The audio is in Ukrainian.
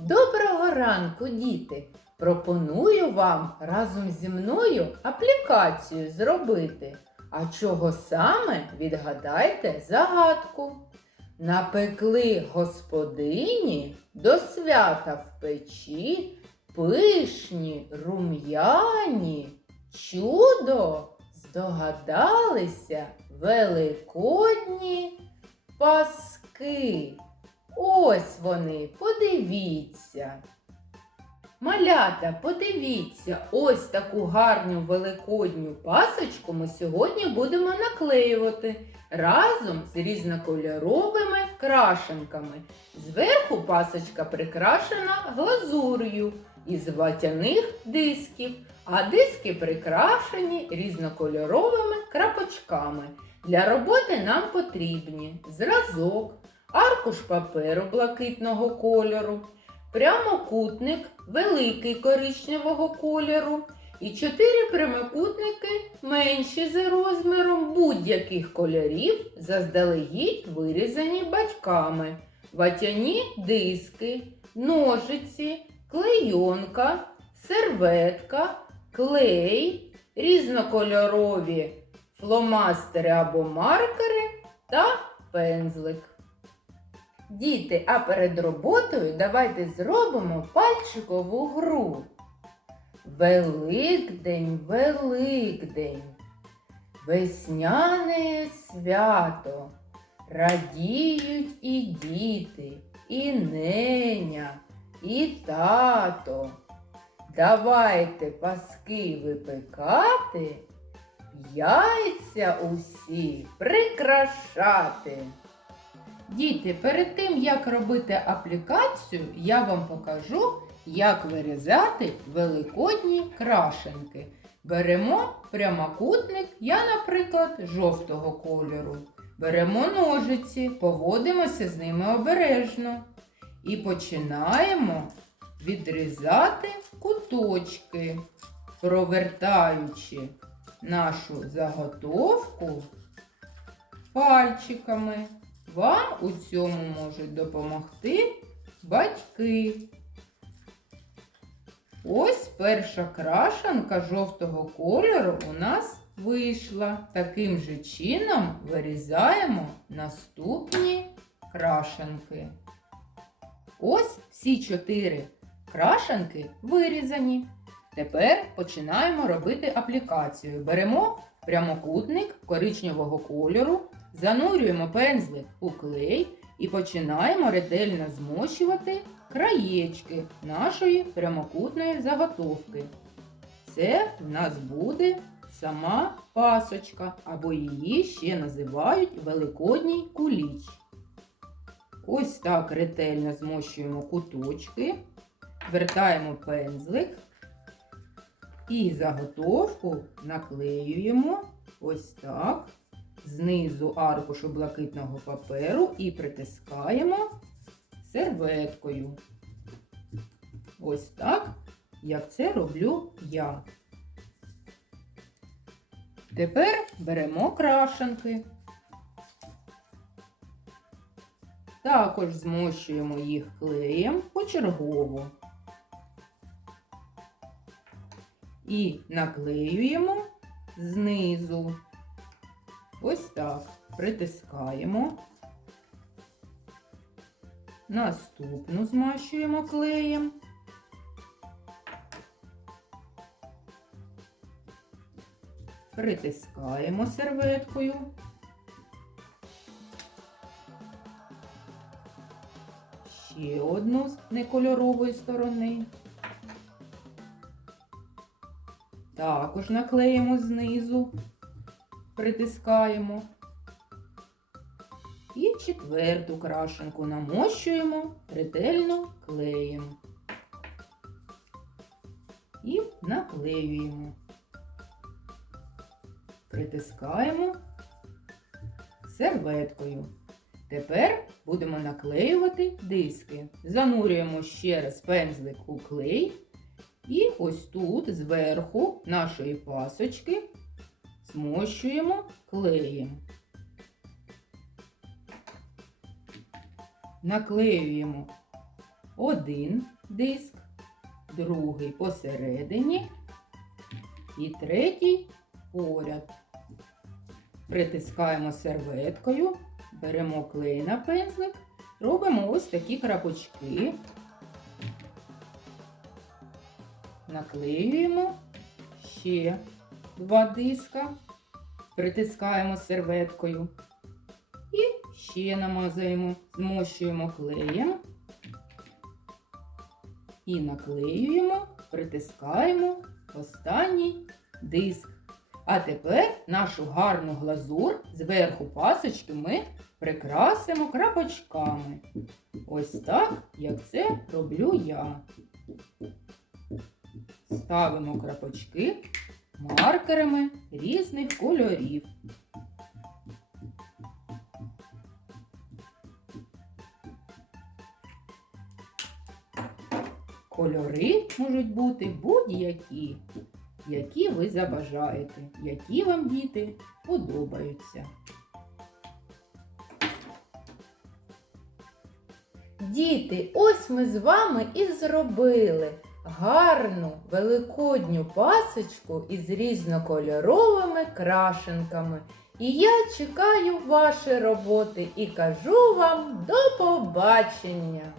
Доброго ранку, діти! Пропоную вам разом зі мною аплікацію зробити. А чого саме відгадайте загадку. Напекли господині до свята в печі пишні, рум'яні, чудо здогадалися великодні паски. Ось вони, подивіться. Малята, подивіться, ось таку гарну великодню пасочку ми сьогодні будемо наклеювати разом з різнокольоровими крашенками. Зверху пасочка прикрашена глазур'ю із ватяних дисків, а диски прикрашені різнокольоровими крапочками. Для роботи нам потрібні зразок, аркуш паперу блакитного кольору, прямокутник великий коричневого кольору і чотири прямокутники менші за розміром будь-яких кольорів, заздалегідь вирізані батьками, ватяні диски, ножиці, клейонка, серветка, клей, різнокольорові фломастери або маркери та пензлик. Діти, а перед роботою давайте зробимо пальчикову гру. Великдень, Великдень, весняне свято, радіють і діти, і неня, і тато. Давайте паски випекати, яйця усі прикрашати. Діти, перед тим як робити аплікацію, я вам покажу, як вирізати великодні крашенки. Беремо прямокутник, я, наприклад, жовтого кольору. Беремо ножиці, поводимося з ними обережно. І починаємо відрізати куточки, провертаючи нашу заготовку пальчиками. Вам у цьому можуть допомогти батьки. Ось перша крашанка жовтого кольору у нас вийшла. Таким же чином вирізаємо наступні крашанки. Ось всі чотири крашанки вирізані. Тепер починаємо робити аплікацію. Беремо прямокутник коричневого кольору, занурюємо пензлик у клей і починаємо ретельно змощувати краєчки нашої прямокутної заготовки. Це в нас буде сама пасочка, або її ще називають великодній куліч. Ось так ретельно змощуємо куточки, вертаємо пензлик і заготовку наклеюємо ось так знизу аркушу блакитного паперу і притискаємо серветкою. Ось так, як це роблю я. Тепер беремо крашенки. Також змощуємо їх клеєм почергово. І наклеюємо знизу. Ось так. Притискаємо. Наступну змащуємо клеєм. Притискаємо серветкою. Ще одну з некольорової сторони. Також наклеїмо знизу, притискаємо. І четверту крашенку намощуємо ретельно клеєм. І наклеюємо. Притискаємо серветкою. Тепер будемо наклеювати диски. Занурюємо ще раз пензлик у клей. І ось тут зверху нашої пасочки змощуємо клеєм. Наклеюємо один диск, другий посередині і третій поряд. Притискаємо серветкою, беремо клей на пензлик, робимо ось такі крапочки, наклеюємо ще два диска, притискаємо серветкою і ще намазуємо, змощуємо клеєм і наклеюємо, притискаємо останній диск. А тепер нашу гарну глазур зверху пасочки ми прикрасимо крапочками. Ось так, як це роблю я. Ставимо крапочки маркерами різних кольорів. Кольори можуть бути будь-які, які ви забажаєте, які вам діти подобаються. Діти, ось ми з вами і зробили гарну великодню пасочку із різнокольоровими крашенками. І я чекаю ваші роботи і кажу вам до побачення!